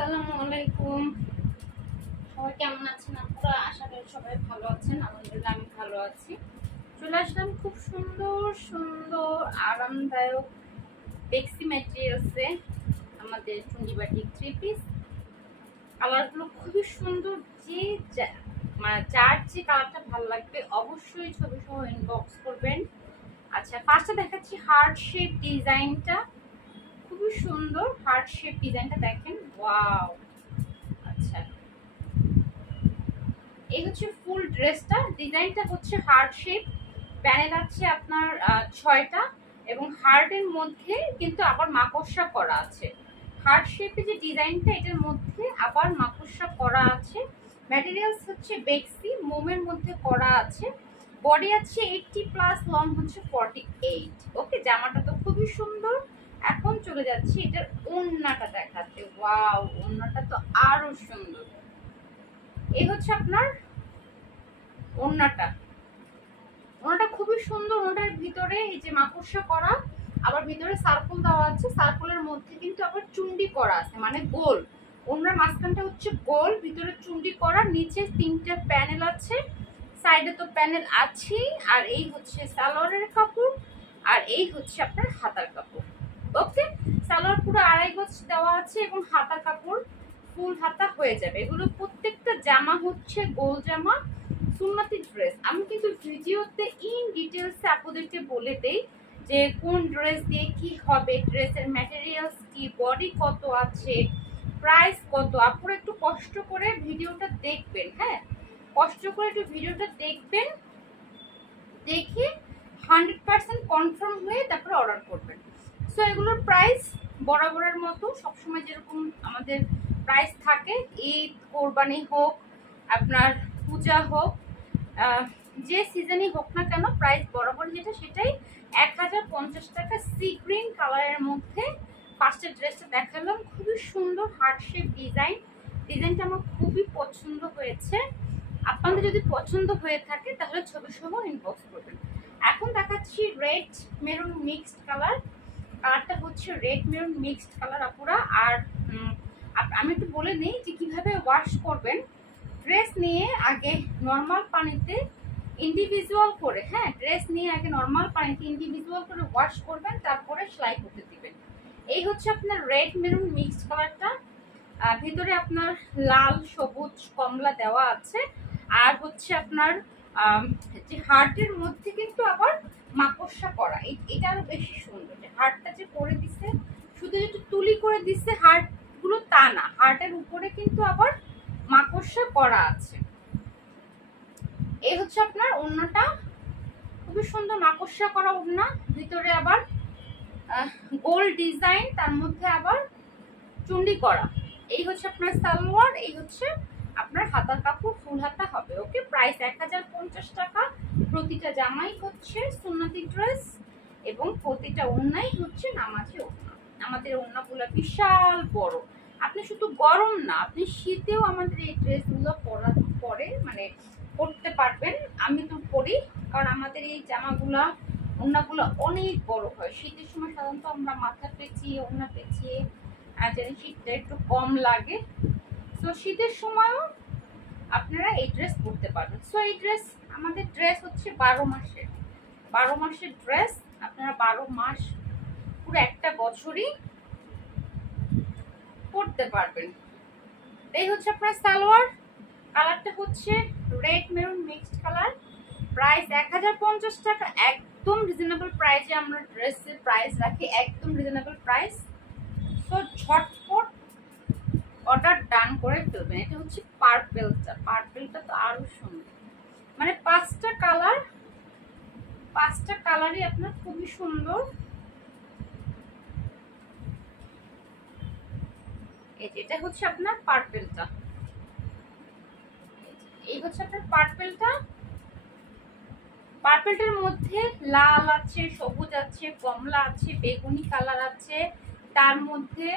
আসসালামু আলাইকুম। সবাই কেমন আছেন আপনারা? আশা করি সবাই ভালো আছেন। আলহামদুলিল্লাহ আমি ভালো আছি। চলে আসলাম খুব সুন্দর সুন্দর আরামদায়ক বেক্সি ম্যাটেরিয়ালসে আমাদের চুন্ডিবাটিক থ্রি পিস। কালারগুলো খুবই সুন্দর। যার যে কালারটা ভালো লাগবে অবশ্যই ছবি সহ ইনবক্স করবেন। আচ্ছা, ফার্স্টে দেখাচ্ছি হার্ট শেপ ডিজাইনটা। খুবই সুন্দর হার্ট শেপ ডিজাইনটা দেখেন, ওয়াও। আচ্ছা, এই হচ্ছে ফুল ড্রেসটা। ডিজাইনটা হচ্ছে হার্ট শেপ, প্যানেল আছে আপনার 6টা এবং হার্টের মধ্যে কিন্তু আবার মাকড়সা করা আছে। হার্ট শেপে যে ডিজাইনটা, এটার মধ্যে আবার মাকড়সা করা আছে। ম্যাটেরিয়ালস হচ্ছে বেক্সি, মোমের মধ্যে করা আছে। বডি আছে 80+, লং হচ্ছে 48। ওকে, জামাটা তো খুবই সুন্দর। এখন চলে যাচ্ছি এটার ওড়নাটা দেখাতে। ওয়াও, ওড়নাটা তো আরো সুন্দর। এই হচ্ছে আপনার ওড়নাটা। ওড়নাটা খুবই সুন্দর। ওড়নাটার ভিতরে এই যে মাকড়সা করা, আবার ভিতরে সার্কেল দেওয়া আছে। সার্কেলের মধ্যে কিন্তু আবার চুন্ডি করা আছে, মানে গোল। ওড়নার মাঝখানটা হচ্ছে গোল, ভিতরে চুন্ডি করা, নিচে 3টে প্যানেল আছে, সাইডে তো প্যানেল আছেই। আর এই হচ্ছে সালোয়ারের কাপড়, আর এই হচ্ছে আপনার হাতার কাপড়। ওকে, সালোয়ার পুরো 2.5 গজ দেওয়া আছে এবং হাতার কাপড় ফুল হাতা হয়ে যাবে। এগুলো প্রত্যেকটা জামা হচ্ছে গোল জামা, সুন্নতি ড্রেস। আমি কিন্তু ভিডিওতে ইন ডিটেলসে আপনাদেরকে বলে দেই যে কোন ড্রেস দিয়ে কি হবে, ড্রেসের ম্যাটেরিয়ালস কি, বডি কত আছে, প্রাইস কত। আপনারা একটু কষ্ট করে ভিডিওটা দেখবেন। হ্যাঁ, কষ্ট করে একটু ভিডিওটা দেখবেন, দেখে 100% কনফার্ম হয়ে তারপরে অর্ডার করবেন। সো এগুলোর প্রাইস বরাবরের মতো সবসময় যেরকম আমাদের প্রাইস থাকে, ঈদ, কোরবানি হোক, আপনার পূজা হোক, যে সিজনই হোক না কেন, প্রাইস বরাবর যেটা সেটাই 1050 টাকা। সি গ্রিন কালারের মধ্যে ফার্স্টের ড্রেসটা দেখালাম, খুবই সুন্দর হার্ট শেপ ডিজাইন। ডিজাইনটা আমার খুবই পছন্দ হয়েছে। আপনাদের যদি পছন্দ হয়ে থাকে তাহলে ছবি সহ ইনবক্স করবেন। এখন দেখাচ্ছি রেড মেরুন মিক্সড কালার। কালারটা হচ্ছে রেড মেরুন মিক্সড কালার আপুরা। আর আমি একটু বলে নিই যে কিভাবে ওয়াশ করবেন। ড্রেস নিয়ে আগে নর্মাল পানিতে ইন্ডিভিজুয়াল করে, হ্যাঁ, ড্রেস নিয়ে আগে নর্মাল পানিতে ইন্ডিভিজুয়াল করে ওয়াশ করবেন, তারপরে সেলাই করতে দিবেন। এই হচ্ছে আপনার রেড মেরুন মিক্সড কালারটা। ভিতরে আপনার লাল, সবুজ, কমলা দেওয়া আছে। আর হচ্ছে আপনার যে হার্টের মধ্যে কিন্তু আবার মাকড়সা করা। এটা আরো বেশি সুন্দর, যে হার্টটা যে করে দিছে, শুধু যেটা তুলি করে দিচ্ছে হার্ট গুলো তা না, হার্টের উপরে কিন্তু আবার মাকড়সা করা আছে। এই হচ্ছে আপনার ওড়নাটা, খুবই সুন্দর মাকড়সা করা ওড়না। ভিতরে আবার গোল ডিজাইন, তার মধ্যে আবার চুন্ডি করা। এই হচ্ছে আপনার সালোয়ার, এই হচ্ছে আপনার হাতার কাপড়, ফুল হাতা হবে। ওকে, প্রাইস 1050 টাকা। প্রতিটা জামাই হচ্ছে সুন্নতি ড্রেস এবং প্রতিটা ওড়নাই হচ্ছে নামাজি ওড়না। আমাদের ওড়নাগুলো বিশাল বড়। আপনি শুধু গরম না, আপনি শীতেও আমাদের এই ড্রেসগুলো পরে মানে পরতে পারবেন। আমি তো পরি, কারণ আমাদের এই জামাগুলা, ওড়নাগুলো অনেক বড় হয়। শীতের সময় সাধারণত আমরা মাথা পেঁচিয়ে, ওড়না পেঁচিয়ে, আর যেন শীতটা একটু কম লাগে। সো শীতের সময়ও আপনারা এই ড্রেস পরতে পারবেন। সো এই ড্রেস, আমাদের ড্রেস হচ্ছে 12 মাসের ড্রেস। আপনারা 12 মাস, পুরো একটা বছরই পরতে পারবেন। এই হচ্ছে আপনার সালোয়ার। কালারটা হচ্ছে red maroon mixed colour. Price 1050 টাকা। একদম রিজনেবল প্রাইসে আমরা ড্রেসের প্রাইস রাখি, একদম রিজনেবল প্রাইস। সো ঝটপট অর্ডার ডান করে ফেলবেন। এটা হচ্ছে পার্পেলটা। পার্পেলটা তো আরো সুন্দর, মানে 5টা কালারই আপনার খুবই সুন্দর। এটা হচ্ছে আপনার পার্পেলটা। এই হচ্ছে আপনার পার্পেলটা। পার্পেলটার মধ্যে লাল আছে, সবুজ আছে, কমলা আছে, বেগুনি কালার আছে। তার মধ্যে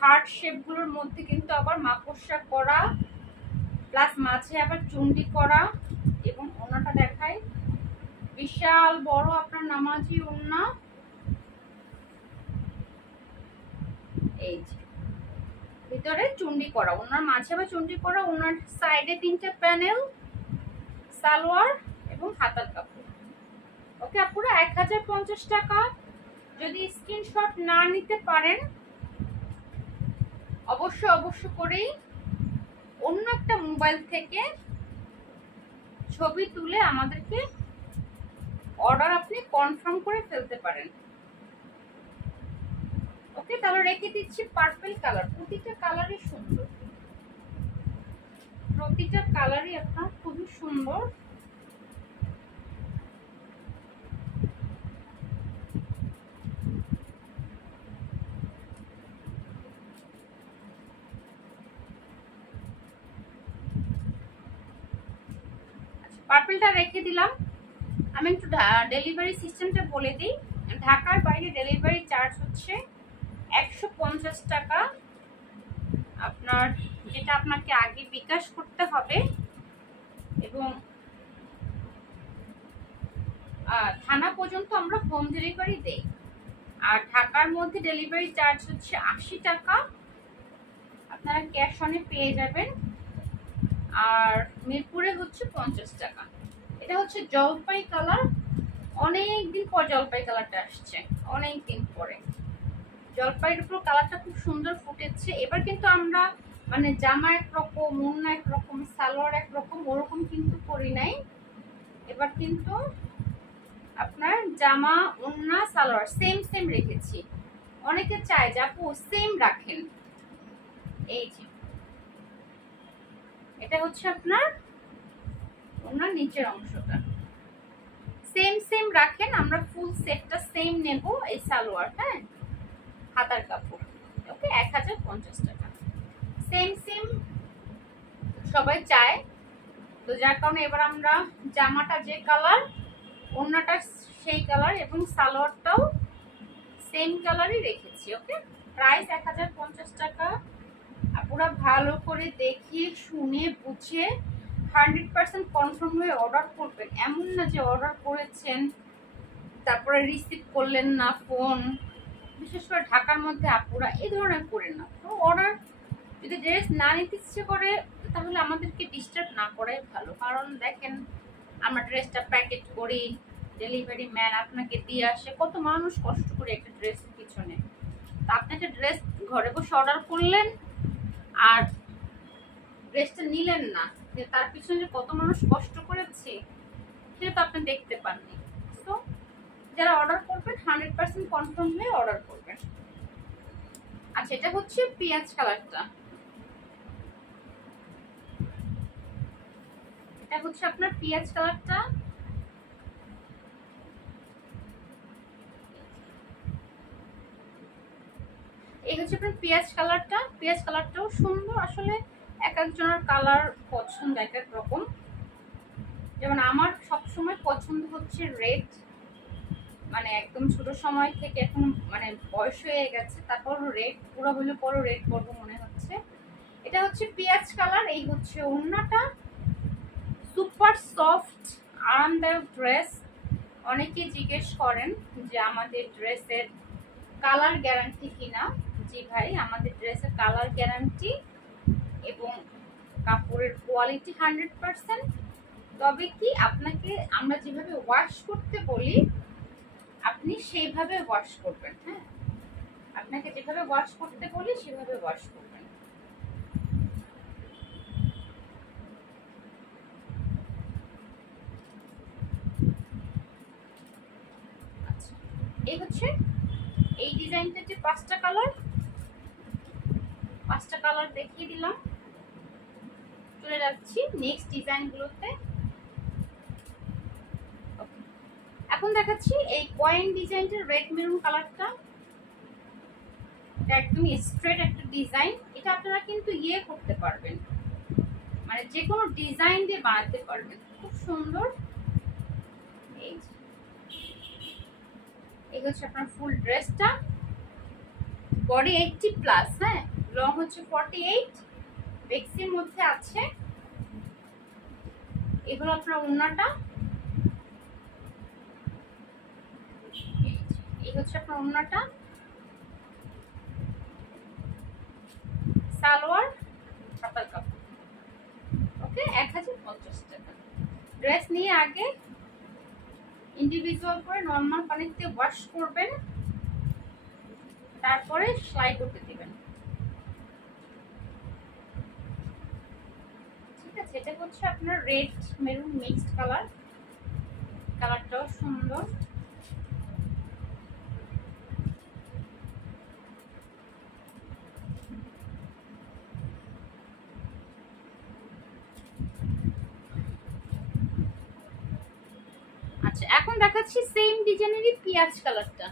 হার্ট শেপগুলোর মধ্যে কিন্তু আবার মাকড়সা করা, প্লাস মাঝে আবার চুন্ডি করা। এবং ওড়নাটা দেখাই, বিশাল বড় আপনার নামাজি ওড়না। এই যে ভিতরে চুন্ডি করা, ওনার মাঝে আবার চুন্ডি করা, ওনার সাইডে 3টে প্যানেল, সালোয়ার এবং হাতার কাপড়। ওকে আপুরা 1050 টাকা। যদি স্ক্রিনশট না নিতে পারেন অবশ্য করেই অন্য একটা মোবাইল থেকে ছবি তুলে আমাদেরকে অর্ডার আপনি কনফার্ম করে ফেলতে পারেন। ওকে, তাহলে রেখে দিচ্ছি পার্পল কালার। প্রতিটা কালারই সুন্দর, প্রতিটা কালারই আপনার খুবই সুন্দর। পার্পলটা রেখে দিলাম। আমি একটু ডেলিভারি সিস্টেমটা বলে দিই। ঢাকার বাইরে ডেলিভারি চার্জ হচ্ছে 150 টাকা। আপনার যেটা আপনাকে আগে বিকাশ করতে হবে এবং থানা পর্যন্ত আমরা হোম ডেলিভারি দেই। আর ঢাকার মধ্যে ডেলিভারি চার্জ হচ্ছে 80 টাকা, আপনারা ক্যাশ অনে পেয়ে যাবেন। আর মিরপুরে হচ্ছে 50 টাকা। এটা হচ্ছে জলপাই কালার, অনেক দিন পর জলপাই কালারটা আসছে, অনেক দিন পরে। জলপাইয়ের উপর কালারটা খুব সুন্দর ফুটেছে। এবার কিন্তু আমরা মানে জামা একরকম, ওড়না একরকম, সালোয়ার একরকম ওরকম কিন্তু করি নাই। এবার কিন্তু আপনার জামা, ওড়না, সালোয়ার সেম রেখেছি। অনেকে চায় যে আপু সেম রাখেন। এই যে এটা হচ্ছে আপনার ওড়নার নিচের অংশটা, সেম রাখেন। আমরা ফুল সেটটা সেম নেব। এই সালোয়ার, হ্যাঁ, হাতার কাপড়। ওকে 1050 টাকা। সেম সবাই চায়, তো যার কারণে এবার আমরা জামাটা যে কালার, ওড়নাটা সেই কালার এবং সালোয়ারটাও সেম কালারই রেখেছি। ওকে, প্রাইস 1050 টাকা। পুরো ভালো করে দেখিয়ে শুনে বুঝে 100% কনফার্ম হয়ে অর্ডার করবেন। এমন না যে অর্ডার করেছেন তারপরে রিসিভ করলেন না ফোন। বিশেষ করে ঢাকার মধ্যে আপুরা এই ধরনের করেন না। তো অর্ডার যদি ড্রেস না নিতে ইচ্ছে করে তাহলে আমাদেরকে ডিস্টার্ব না করাই ভালো। কারণ দেখেন আমরা ড্রেসটা প্যাকেট করি, ডেলিভারি ম্যান আপনাকে দিয়ে আসে, কত মানুষ কষ্ট করে একটা ড্রেসের পিছনে। তো আপনি একটা ড্রেস ঘরে বসে অর্ডার করলেন আর ড্রেসটা নিলেন না, যে তার পিছনে যে কত মানুষ কষ্ট করেছে সেটা তো আপনি দেখতে পাননি। তো যারা অর্ডার করবেন 100% কনফার্ম হয়ে অর্ডার করবেন। আচ্ছা, এটা হচ্ছে পেঁয়াজ কালারটা, এটা হচ্ছে আপনার পেঁয়াজ কালারটা। এই হচ্ছে আপনার পেঁয়াজ কালারটা। পেঁয়াজ কালারটাও সুন্দর। আসলে এক একজনের কালার পছন্দ এক এক রকম। যেমন আমার সবসময় পছন্দ হচ্ছে রেড, মানে একদম ছোট সময় থেকে এখন মানে বয়স হয়ে গেছে, তারপর রেড পুরো হলে পরও রেড করবো মনে হচ্ছে। এটা হচ্ছে পেঁয়াজ কালার। এই হচ্ছে ওড়নাটা, সুপার সফট আরামদায়ক ড্রেস। অনেকে জিজ্ঞেস করেন যে আমাদের ড্রেসের কালার গ্যারান্টি কিনা। জি ভাই, আমাদের ড্রেসের কালার গ্যারান্টি এবং কাপড়ের কোয়ালিটি 100%। তবে কি আপনাকে আমরা যেভাবে ওয়াশ করতে বলি আপনি সেইভাবে ওয়াশ করবেন। হ্যাঁ, আপনাকে যেভাবে ওয়াশ করতে বলি সেভাবে ওয়াশ করবেন। আচ্ছা, এই হচ্ছে এই ডিজাইনটা, যে 5টা কালার দেখিয়ে দিলাম। চলে যাচ্ছি নেক্সট ডিজাইনগুলোতে। এখন দেখাচ্ছি এই কয়েন ডিজাইনটার রেড মেরুন কালারটা। এটা একদম স্ট্রেট একটা ডিজাইন। এটা আপনারা কিন্তু ইয়ে করতে পারবেন, মানে যে কোনো ডিজাইন দিয়ে বানাতে পারবেন, খুব সুন্দর। এই হচ্ছে আপনার ফুল ড্রেসটা। বডি 80+, হ্যাঁ, লং হচ্ছে 48, বেক্সির মধ্যে আছে। এগুলো আপনার ওড়নাটা, এই হচ্ছে আপনার ওড়নাটা। সালোয়ার, হাতার কাপড়। ওকে, 1050 টাকা। ড্রেস নিয়ে আগে ইন্ডিভিজুয়াল করে নর্মাল পানিতে ওয়াশ করবেন, তারপরে সেলাই করতে দিবেন। ঠিক আছে, এটা হচ্ছে আপনার রেড মেরুন মিক্সড কালার, কালারটাও সুন্দর। আচ্ছা, এখন দেখাচ্ছি সেম ডিজাইনেরই পিঁয়াজ কালারটা।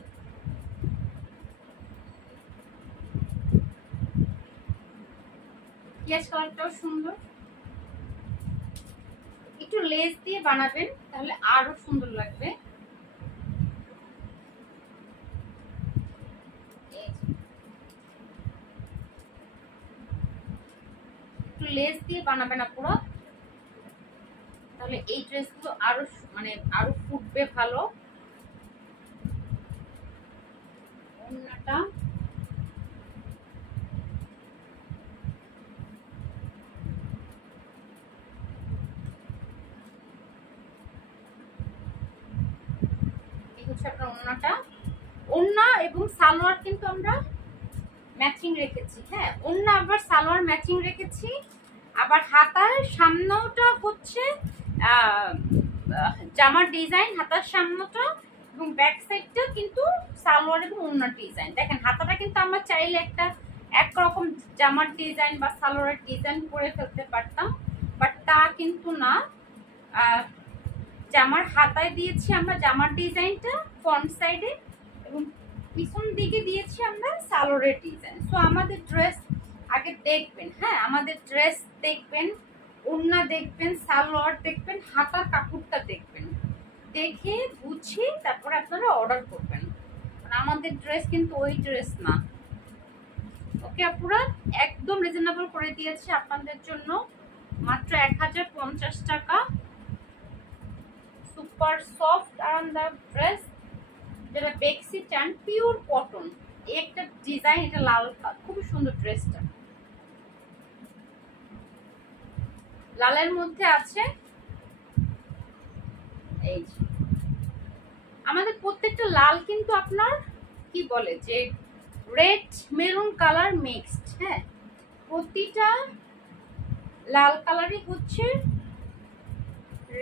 পিঁয়াজ কালারটাও সুন্দর। একটু লেস দিয়ে বানাবেন তাহলে আরো সুন্দর লাগবে। একটু লেস দিয়ে বানাবেন পুরো, তাহলে এই ড্রেসগুলো আরো মানে আরো ফুটবে ভালো। ওড়নাটা এই হচ্ছে আপনার ওড়নাটা। ওড়না এবং সালোয়ার কিন্তু আমরা ম্যাচিং রেখেছি। হ্যাঁ, ওড়না আবার সালোয়ার ম্যাচিং রেখেছি। আবার হাতার সামনেটা হচ্ছে জামার ডিজাইন, হাতার সামনেটা এবং ব্যাক সাইডটা কিন্তু সালোয়ার এবং ওড়নার ডিজাইন। দেখেন হাতাটা কিন্তু আমরা চাইলে একটা একরকম জামার ডিজাইন বা সালোয়ারের ডিজাইন করে ফেলতে পারতাম, বাট তা কিন্তু না। জামার হাতায় দিয়েছি আমরা জামার ডিজাইনটা ফ্রন্ট সাইডে, এবং পিছন দিকে দিয়েছি আমরা সালোয়ারের ডিজাইন। সো আমাদের ড্রেস আগে দেখবেন, হ্যাঁ আমাদের ড্রেস দেখবেন, ওড়না দেখবেন, সালোয়ার দেখবেন, হাতার কাপড়টা দেখবেন, দেখে বুঝে তারপরে আপনারা অর্ডার করবেন। আমাদের ড্রেস কিন্তু ওই ড্রেস না। ওকে আপুরা, একদম রিজনেবল করে দিয়েছি আপনাদের জন্য, মাত্র 1050 টাকা। সুপার সফট আরামদায়ক ড্রেস, যেটা বেক্সি চান, পিওর কটন। একটা ডিজাইন, এটা লাল, খুবই সুন্দর ড্রেসটা। লালের মধ্যে আছে এই আমাদের প্রত্যেকটা লাল কিন্তু আপনার কি বলে যে রেড মেরুন কালার মিক্সড। হ্যাঁ, প্রতিটা লাল কালারই হচ্ছে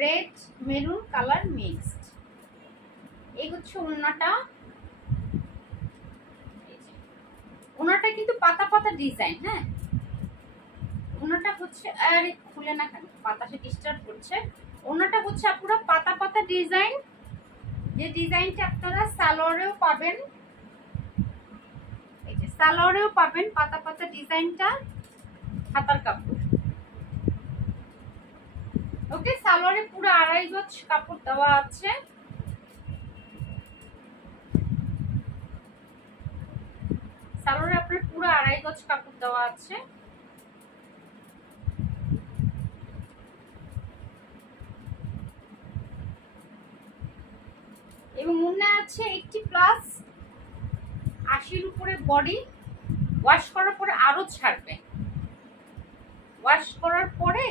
রেড মেরুন কালার মিক্সড। এই হচ্ছে ওড়নাটা। ওড়নাটা কিন্তু পাতা পাতা ডিজাইন। হ্যাঁ, ওড়নাটা হচ্ছে, আরে খুলে না কেন, বাতাসে ডিস্টার্ব করছে। ওড়নাটা হচ্ছে পুরো পাতা পাতা ডিজাইন, যে ডিজাইনটা আপনারা সালোয়ারেও পাবেন। এই যে সালোয়ারেও পাবেন পাতা পাতা ডিজাইনটা। হাতার কাপড়, ওকে, সালোয়ারে পুরো 2.5 গজ কাপড় দেওয়া আছে। সালোয়ারে আপনার পুরো 2.5 গজ কাপড় দেওয়া আছে। এবং ওড়না আছে 80+, 80-র উপরে বডি। ওয়াশ করার পরে আরো ছাড়বে, ওয়াশ করার পরে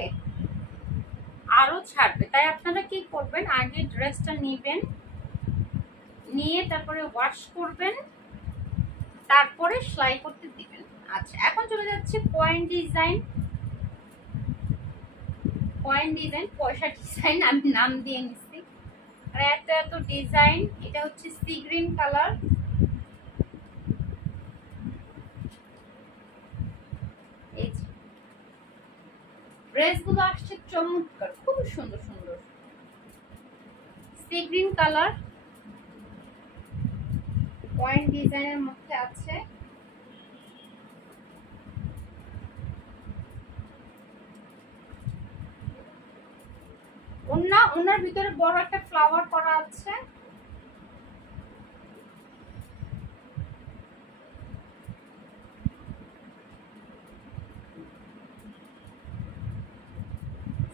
আরো ছাড়বে। তাই আপনারা কি করবেন, আগে ড্রেসটা নেবেন, নিয়ে তারপরে ওয়াশ করবেন, তারপরে সেলাই করতে দিবেন। আচ্ছা, এখন চলে যাচ্ছে পয়েন্ট ডিজাইন। পয়েন্ট ডিজাইন, পয়সা ডিজাইন আমি নাম দিয়ে নিচ্ছি। আর এত ডিজাইন, এটা হচ্ছে সি গ্রিন কালার। এই যে ড্রেসগুলো আসছে চমৎকার, খুব সুন্দর সুন্দর। সি গ্রিন কালার পয়েন্ট ডিজাইনের মধ্যে আছে। ওনার ভিতরে বড় একটা ফ্লাওয়ার করা আছে।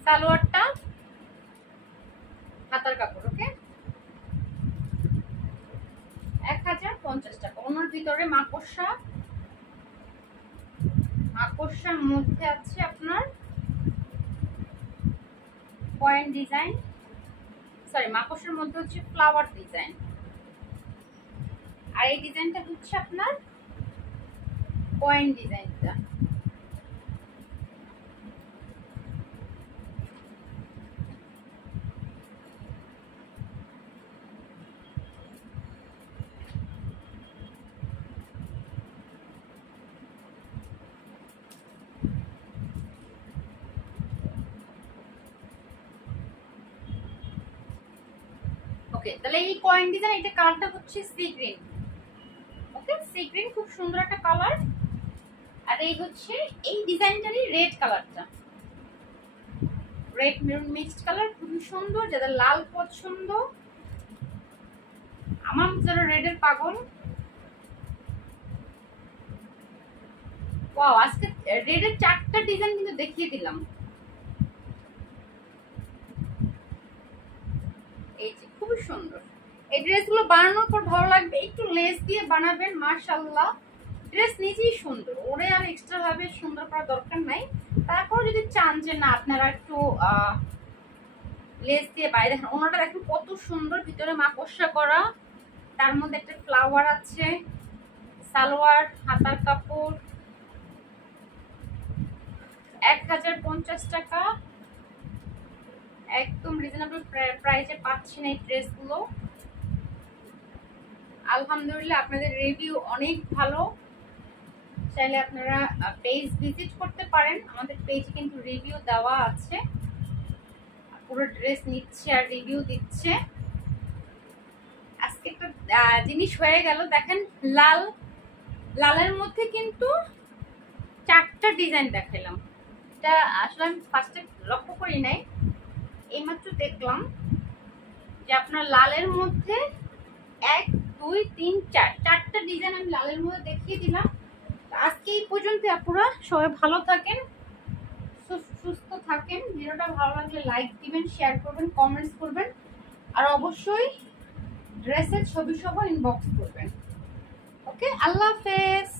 সালোয়ারটা, হাতার কাপড়। ওকে, 1050 টাকা। ওনার ভিতরে মাকড়সা মাকড়সার মধ্যে আছে আপনার পয়েন্ট ডিজাইন, সরি মাকড়সার মধ্যে হচ্ছে ফ্লাওয়ার ডিজাইন, আর এই ডিজাইনটা হচ্ছে আপনার পয়েন্ট ডিজাইনটা। ওকে, তাহলে এই পয়েন্ট ডিজাইন, এটা কালারটা হচ্ছে সি গ্রিন। ওকে, সি গ্রিন খুব সুন্দর একটা কালার। আর এই হচ্ছে এই ডিজাইনটারই রেড কালারটা, রেড মেরুন মিক্সড কালার, খুবই সুন্দর। যাদের লাল পছন্দ, আমার যারা রেডের পাগল, ওয়াও, আজকে রেডের 4টা ডিজাইন কিন্তু দেখিয়ে দিলাম। এই যে খুবই সুন্দর এই ড্রেসগুলো, বানানোর পর ভালো লাগবে। একটু লেস দিয়ে বানাবেন, মাশাআল্লাহ ড্রেস নিজেই সুন্দর, ওরে আর এক্সট্রা ভাবে সুন্দর করার দরকার নাই। তারপর যদি চান যে না আপনারা একটু লেস দিয়ে বাইরে, দেখেন ওনাটা দেখেন কত সুন্দর, ভিতরে মাকড়সা করা, তার মধ্যে একটা ফ্লাওয়ার আছে। সালোয়ার, হাতার কাপড় 1050 টাকা, একদম রিজনেবল প্রাইসে পাচ্ছেন এই ড্রেসগুলো। আলহামদুলিল্লাহ আপনাদের রিভিউ অনেক ভালো, চাইলে আপনারা পেজ ভিজিট করতে পারেন, আমাদের পেজে কিন্তু রিভিউ দেওয়া আছে, পুরো ড্রেস নিচ্ছে আর রিভিউ দিচ্ছে। আজকে একটা জিনিস হয়ে গেল, দেখেন লালের মধ্যে কিন্তু 4টা ডিজাইন দেখালাম। এটা আসলে আমি ফার্স্টে লক্ষ্য করি নাই, এইমাত্র দেখলাম যে আপনার লালের মধ্যে 1 2 3 4টা ডিজাইন আমি লালের মধ্যে দেখিয়ে দিলাম। আজকে এই পর্যন্ত, আপনারা সবাই ভালো থাকেন, সুস্থ থাকেন। ভিডিওটা ভালো লাগলে লাইক দিবেন, শেয়ার করবেন, কমেন্টস করবেন, আর অবশ্যই ড্রেসের ছবি সহ ইনবক্স করবেন। ওকে, আল্লাহ হাফেজ।